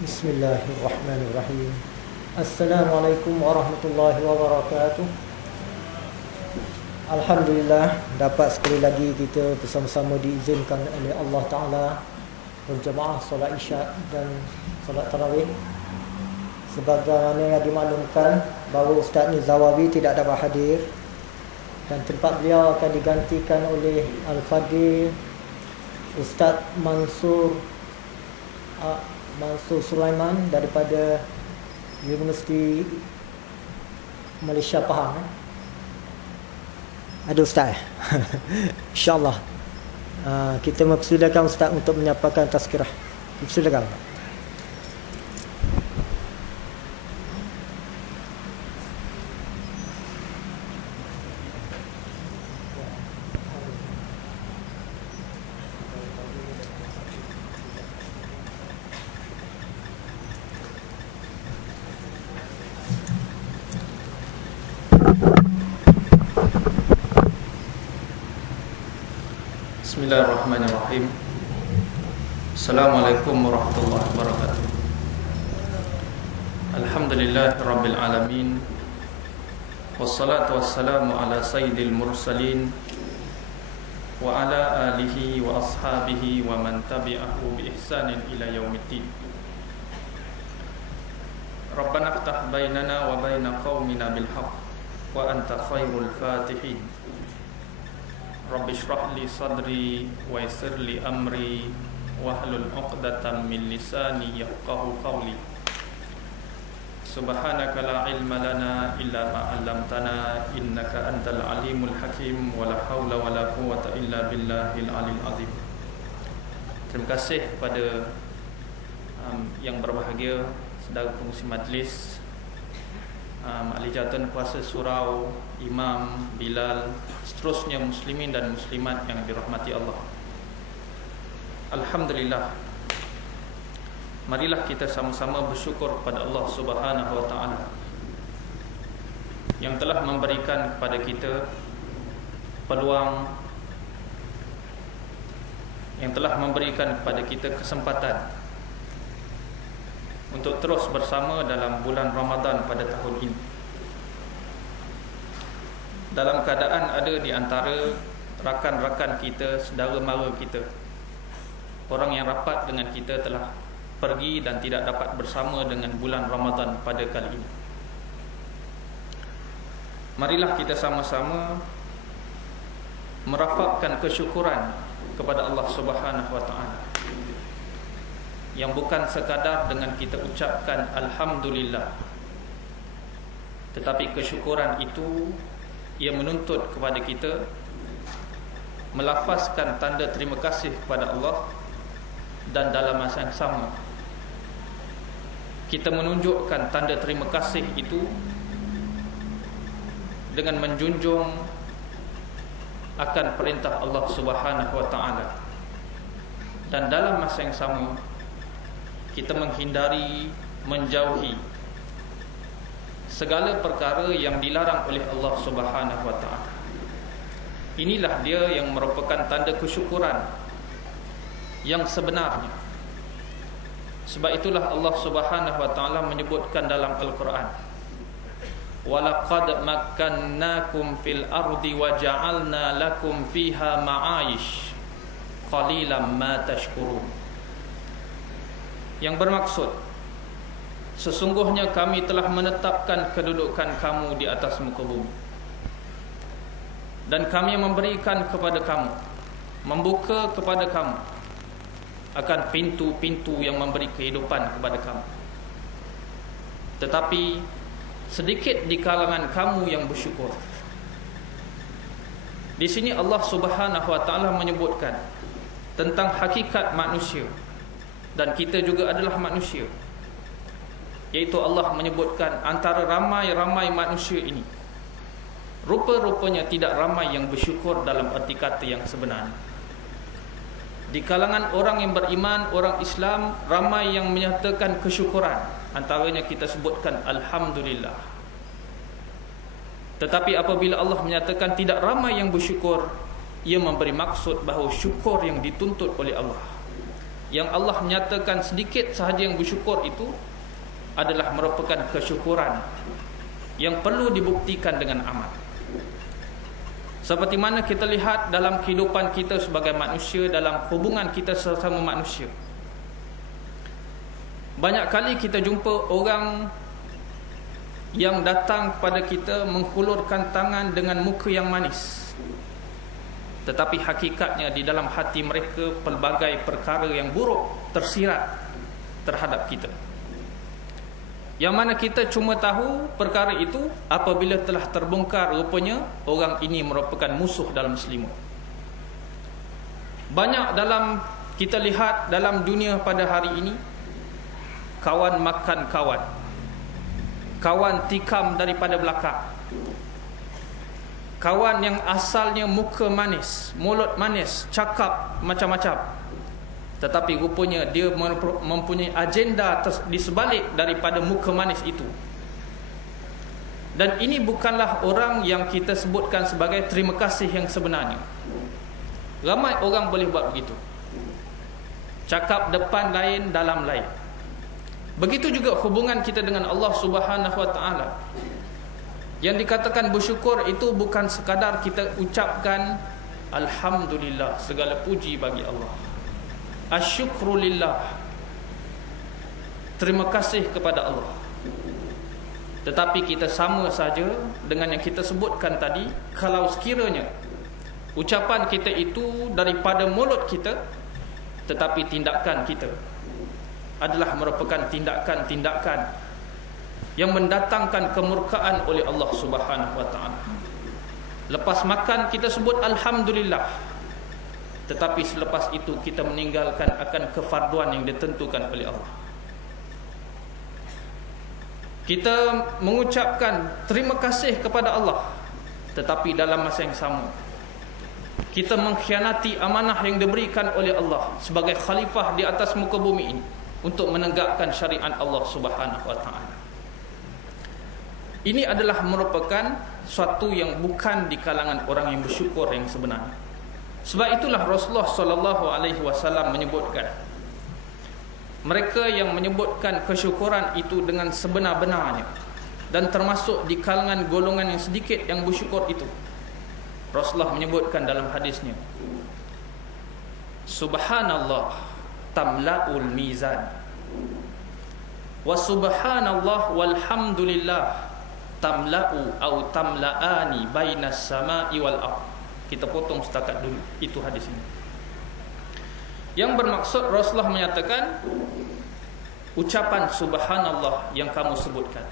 Bismillahirrahmanirrahim. Assalamualaikum warahmatullahi wabarakatuh. Alhamdulillah, dapat sekali lagi kita bersama-sama diizinkan oleh Allah Ta'ala berjemaah solat isyak dan solat tarawih. Sebagaimana yang dimaklumkan bahawa Ustaz Nizawawi tidak dapat hadir dan tempat beliau akan digantikan oleh Al-Fadhil Ustaz Mansur Sulaiman daripada Universiti Malaysia Pahang. Ada Ustaz InsyaAllah kita mempersilakan Ustaz untuk menyampaikan tazkirah. Silakan. Bismillahirrahmanirrahim. Assalamualaikum warahmatullahi wabarakatuh. Alhamdulillahirabbil alamin. Wassalatu wassalamu ala sayyidil mursalin wa ala alihi wa ashabihi wa man tabi'ahu bi ihsanin ila yaumiddin. Rabbana iftah bainana wa baina qaumina bil haqq wa anta khairul fatihin. Rabbi shrah li sadri wa yassir li amri wahlul 'uqdatam min lisani yafqahu qawli. Subhanaka la ilma lana illa ma 'allamtana innaka antal alimul hakim wa la haula wa la quwwata illa billahil alil azim. Terima kasih kepada yang berbahagia saudara pengurusi majlis, ahli jawatan kuasa surau, imam, Bilal, seterusnya muslimin dan muslimat yang dirahmati Allah. Alhamdulillah, marilah kita sama-sama bersyukur kepada Allah Subhanahu wa ta'ala yang telah memberikan kepada kita peluang, yang telah memberikan kepada kita kesempatan untuk terus bersama dalam bulan Ramadan pada tahun ini, dalam keadaan ada di antara rakan-rakan kita, saudara mara kita, orang yang rapat dengan kita telah pergi dan tidak dapat bersama dengan bulan Ramadan pada kali ini. Marilah kita sama-sama merafakkan kesyukuran kepada Allah Subhanahu wa ta'ala, yang bukan sekadar dengan kita ucapkan Alhamdulillah, tetapi kesyukuran itu ia menuntut kepada kita melafazkan tanda terima kasih kepada Allah, dan dalam masa yang sama kita menunjukkan tanda terima kasih itu dengan menjunjung akan perintah Allah Subhanahu wa ta'ala, dan dalam masa yang sama kita menghindari, menjauhi segala perkara yang dilarang oleh Allah Subhanahu wa ta'ala. Inilah dia yang merupakan tanda kesyukuran yang sebenarnya. Sebab itulah Allah Subhanahu wa ta'ala menyebutkan dalam Al-Quran, walaqad makkannakum fil ardi wa ja'alna lakum fiha ma'aish qalilan ma tashkurun. Yang bermaksud, sesungguhnya kami telah menetapkan kedudukan kamu di atas muka bumi, dan kami memberikan kepada kamu, membuka kepada kamu akan pintu-pintu yang memberi kehidupan kepada kamu. Tetapi sedikit di kalangan kamu yang bersyukur. Di sini Allah Subhanahu wa ta'ala menyebutkan tentang hakikat manusia, dan kita juga adalah manusia, iaitu Allah menyebutkan antara ramai-ramai manusia ini, rupa-rupanya tidak ramai yang bersyukur dalam arti kata yang sebenarnya. Di kalangan orang yang beriman, orang Islam, ramai yang menyatakan kesyukuran, antaranya kita sebutkan Alhamdulillah. Tetapi apabila Allah menyatakan tidak ramai yang bersyukur, ia memberi maksud bahawa syukur yang dituntut oleh Allah yang Allah menyatakan sedikit sahaja yang bersyukur itu adalah merupakan kesyukuran yang perlu dibuktikan dengan amal. Seperti mana kita lihat dalam kehidupan kita sebagai manusia, dalam hubungan kita sesama manusia, banyak kali kita jumpa orang yang datang kepada kita menghulurkan tangan dengan muka yang manis, tetapi hakikatnya di dalam hati mereka pelbagai perkara yang buruk tersirat terhadap kita, yang mana kita cuma tahu perkara itu apabila telah terbongkar rupanya orang ini merupakan musuh dalam selimut. Banyak dalam kita lihat dalam dunia pada hari ini, kawan makan kawan, kawan tikam daripada belakang, kawan yang asalnya muka manis, mulut manis, cakap macam-macam, tetapi rupanya dia mempunyai agenda di sebalik daripada muka manis itu. Dan ini bukanlah orang yang kita sebutkan sebagai terima kasih yang sebenarnya. Ramai orang boleh buat begitu, cakap depan lain, dalam lain. Begitu juga hubungan kita dengan Allah Subhanahu Wa Taala. Yang dikatakan bersyukur itu bukan sekadar kita ucapkan alhamdulillah, segala puji bagi Allah, asyukrulillah, terima kasih kepada Allah. Tetapi kita sama saja dengan yang kita sebutkan tadi, kalau sekiranya ucapan kita itu daripada mulut kita, tetapi tindakan kita adalah merupakan tindakan-tindakan yang mendatangkan kemurkaan oleh Allah Subhanahu Wa Taala. Lepas makan kita sebut alhamdulillah, tetapi selepas itu kita meninggalkan akan kefarduan yang ditentukan oleh Allah. Kita mengucapkan terima kasih kepada Allah, tetapi dalam masa yang sama kita mengkhianati amanah yang diberikan oleh Allah sebagai khalifah di atas muka bumi ini untuk menegakkan syariat Allah Subhanahu Wa Taala. Ini adalah merupakan suatu yang bukan di kalangan orang yang bersyukur yang sebenarnya. Sebab itulah Rasulullah sallallahu alaihi wasallam menyebutkan, mereka yang menyebutkan kesyukuran itu dengan sebenar-benarnya dan termasuk di kalangan golongan yang sedikit yang bersyukur itu, Rasulullah menyebutkan dalam hadisnya, subhanallah tamla'ul mizan wa subhanallah walhamdulillah tamla'u au tamla'ani bainas sama'i wal ardh. Kita potong setakat dulu itu hadis ini. Yang bermaksud Rasulullah menyatakan ucapan subhanallah yang kamu sebutkan,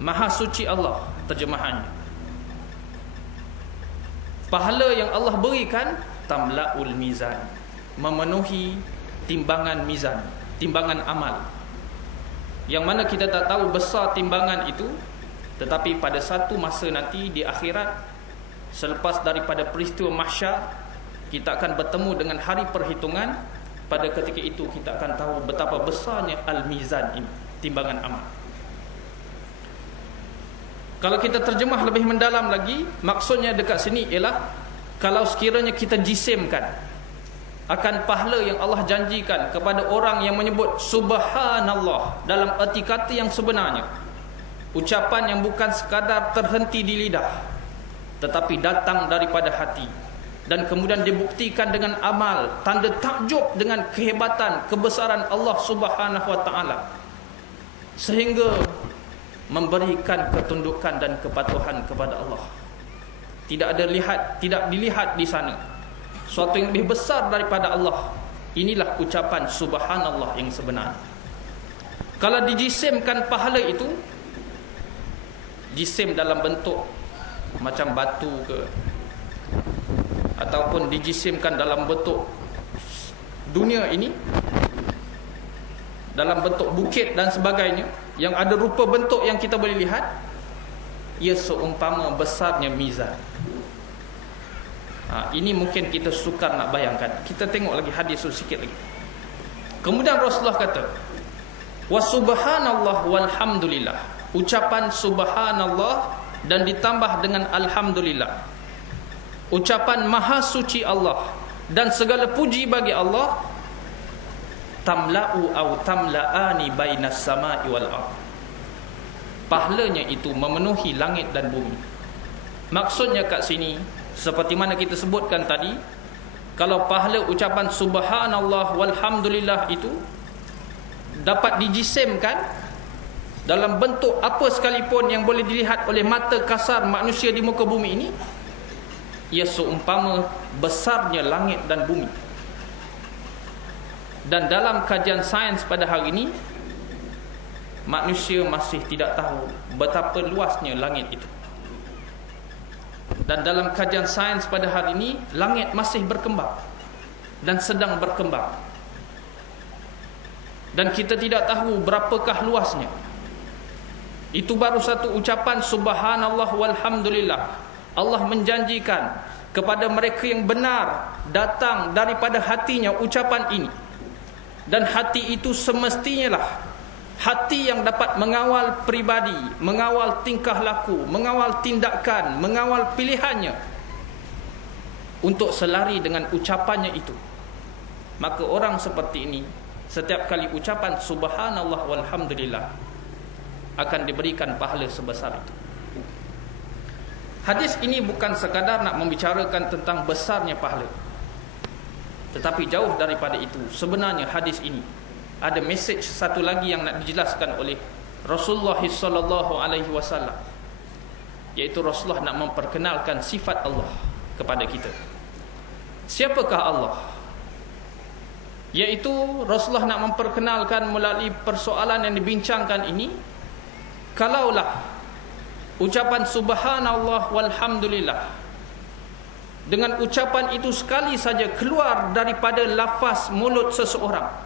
maha suci Allah terjemahannya, pahala yang Allah berikan tamla'ul mizan, memenuhi timbangan mizan, timbangan amal, yang mana kita tak tahu besar timbangan itu, tetapi pada satu masa nanti di akhirat, selepas daripada peristiwa mahsyar, kita akan bertemu dengan hari perhitungan. Pada ketika itu kita akan tahu betapa besarnya al-mizan ini, timbangan amal. Kalau kita terjemah lebih mendalam lagi, maksudnya dekat sini ialah kalau sekiranya kita jisimkan akan pahala yang Allah janjikan kepada orang yang menyebut subhanallah dalam erti kata yang sebenarnya, ucapan yang bukan sekadar terhenti di lidah, tetapi datang daripada hati, dan kemudian dibuktikan dengan amal, tanda takjub dengan kehebatan, kebesaran Allah Subhanahu Wa Taala, sehingga memberikan ketundukan dan kepatuhan kepada Allah. Tidak dilihat di sana suatu yang lebih besar daripada Allah. Inilah ucapan subhanallah yang sebenar. Kalau dijisimkan pahala itu, jisim dalam bentuk macam batu ke, ataupun dijisimkan dalam bentuk dunia ini, dalam bentuk bukit dan sebagainya, yang ada rupa bentuk yang kita boleh lihat, ia seumpama besarnya mizan. Ini mungkin kita sukar nak bayangkan. Kita tengok lagi hadis sikit lagi. Kemudian Rasulullah kata, wa subhanallah walhamdulillah, ucapan subhanallah dan ditambah dengan alhamdulillah, ucapan maha suci Allah dan segala puji bagi Allah, tamla'u aw tamla'ani bainas sama'i wal ardh. Pahalanya itu memenuhi langit dan bumi. Maksudnya kat sini, seperti mana kita sebutkan tadi, kalau pahala ucapan subhanallah walhamdulillah itu dapat dijisimkan dalam bentuk apa sekalipun yang boleh dilihat oleh mata kasar manusia di muka bumi ini, ia seumpama besarnya langit dan bumi. Dan dalam kajian sains pada hari ini, manusia masih tidak tahu betapa luasnya langit itu. Dan dalam kajian sains pada hari ini, langit masih berkembang dan sedang berkembang. Dan kita tidak tahu berapakah luasnya. Itu baru satu ucapan subhanallah walhamdulillah. Allah menjanjikan kepada mereka yang benar datang daripada hatinya ucapan ini. Dan hati itu semestinya lah hati yang dapat mengawal pribadi, mengawal tingkah laku, mengawal tindakan, mengawal pilihannya untuk selari dengan ucapannya itu. Maka orang seperti ini, setiap kali ucapan subhanallah walhamdulillah, akan diberikan pahala sebesar itu. Hadis ini bukan sekadar nak membicarakan tentang besarnya pahala, tetapi jauh daripada itu. Sebenarnya hadis ini ada mesej satu lagi yang nak dijelaskan oleh Rasulullah sallallahu alaihi wasallam, iaitu Rasulullah nak memperkenalkan sifat Allah kepada kita. Siapakah Allah? Iaitu Rasulullah nak memperkenalkan melalui persoalan yang dibincangkan ini, kalaulah ucapan subhanallah walhamdulillah, dengan ucapan itu sekali saja keluar daripada lafaz mulut seseorang,